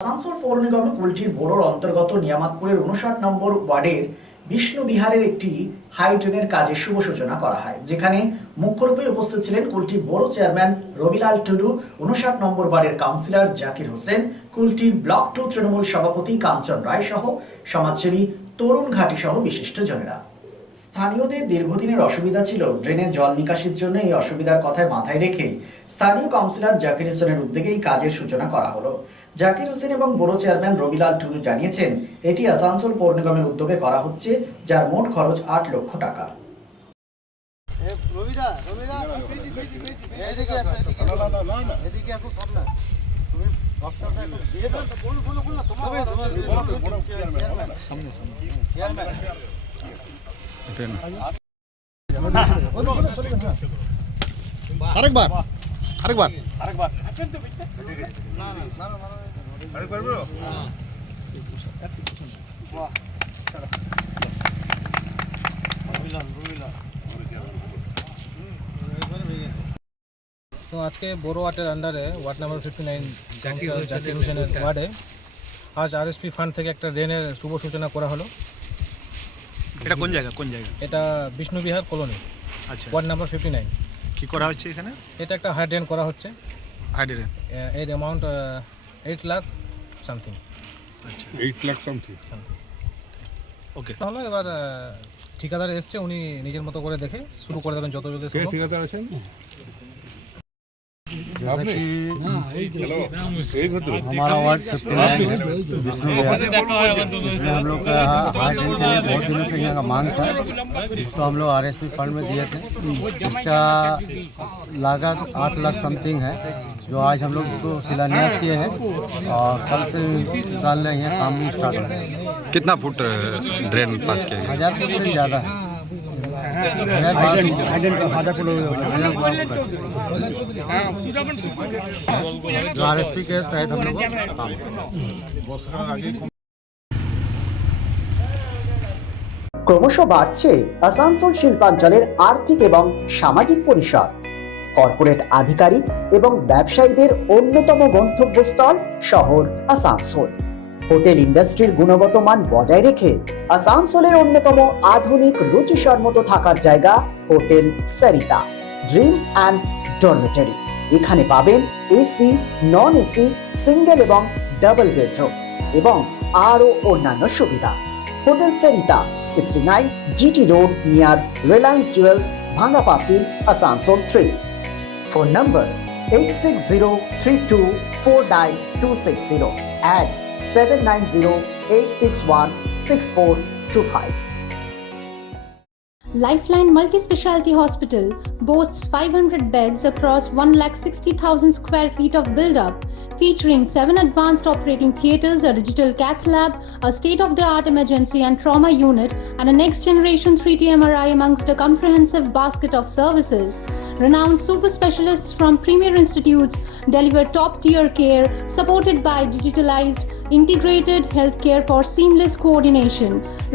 আসানসোল পৌর নিগম কুলটির বোরোর অন্তর্গত নিয়ামতপুরের 59 নম্বর ওয়ার্ডের বিষ্ণু বিহারের একটি হাই ড্রেনের কাজের শুভ সূচনা করা হয়, যেখানে মুখ্যরূপে উপস্থিত ছিলেন কুলটি বোরো চেয়ারম্যান রবিলাল টুডু, 59 নম্বর ওয়ার্ডের কাউন্সিলর জাকির হোসেন, কুলটির ব্লক 2 তৃণমূল সভাপতি কাঞ্চন রায় সহ সমাজসেবী তরুণ ঘাটি সহ বিশিষ্টজনেরা। স্থানীয়দের দীর্ঘদিনের অসুবিধা ছিল ড্রেনের জল নিকাশির জন্য। এই অসুবিধার কথায় মাথায় রেখে স্থানীয় কাউন্সিলর জাকির হোসেনের উদ্যোগে এই কাজের সূচনা করা হলো। জাকির হোসেন এবং বোরো চেয়ারম্যান রবিলাল টুডু জানিয়েছেন, এটি আসানসোল পৌর নিগমের উদ্যোগে করা হচ্ছে, যার মোট খরচ 8 লক্ষ টাকা। আরেকবার তো আজকে বোরো ওয়ার্ডের আন্ডারে ওয়ার্ড নাম্বার 59 জাকির হোসেনের ওয়ার্ডে আজ আরএসপি ফান্ড থেকে একটা ড্রেনের শুভ সূচনা করা হলো। এটা কোন জায়গা এটা বিষ্ণু বিহার কলোনি, আচ্ছা, ওয়ার্ড নাম্বার 59। কি করা হচ্ছে এখানে? এটা একটা হাই ড্রেন করা হচ্ছে। হাই ড্রেন, এর অ্যামাউন্ট 8 লাখ সামথিং। আচ্ছা, 8 লাখ সামথিং। ওকে। তাহলে এবার ঠিকাদার এসছে, উনি নিজের মতো করে দেখে শুরু করে দেবেন যত জলদি কে সম্ভব। ঠিকাদার আছেন? আপনি? हमारा वार्ड 59 है विष्णु विहार। इसमें हम लोग का हार्ट के लिए बहुत दिनों से यहाँ का मांग था, इसको हम लोग आरएसपी फंड में दिए थे। इसका लागत 8 लाख समथिंग है, जो आज हम लोग इसको शिलान्यास किए हैं और कल से इंशाल्लाह यहाँ काम भी स्टार्ट हो जाएगा। कितना फुट ड्रेन पास किया गया? 1000 फुट से ज़्यादा है। जो आरएसपी के तहत हम लोग काम ক্রমশ বাড়ছে আসানসোল শিল্পাঞ্চলের আর্থিক এবং সামাজিক পরিসর। কর্পোরেট আধিকারিক এবং ব্যবসায়ীদের অন্যতম গন্তব্যস্থল শহর আসানসোল। হোটেল ইন্ডাস্ট্রির গুণগত মান বজায় রেখে আসানসোলের অন্যতম আধুনিক রুচিসম্মত থাকার জায়গা hotel Sarita dream and dormitory. এখানে পাবেন এসি, নন এসি, সিঙ্গেল এবং ডাবল বেডরুম এবং আরও অন্যান্য সুবিধা। Hotel Sarita 69 GT road near Reliance jewels, ভাঙ্গা পাঁচিল, Asansol 3। Phone number 8603249260 and 7908616425। Lifeline Multi-Specialty Hospital boasts 500 beds across 1,60,000 square feet of build-up, featuring 7 advanced operating theatres, a digital cath lab, a state-of-the-art emergency and trauma unit, and a next-generation 3D MRI amongst a comprehensive basket of services. Renowned super specialists from premier institutes deliver top-tier care, supported by digitalized, integrated healthcare for seamless coordination.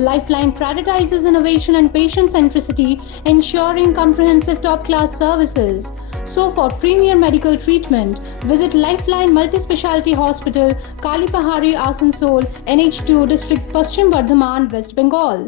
Lifeline prioritizes innovation and patient centricity, ensuring comprehensive top-class services. So for premier medical treatment, visit Lifeline Multi-Specialty Hospital, Kalipahari, Asansol, NH2 District, Paschim Bardhaman, West Bengal.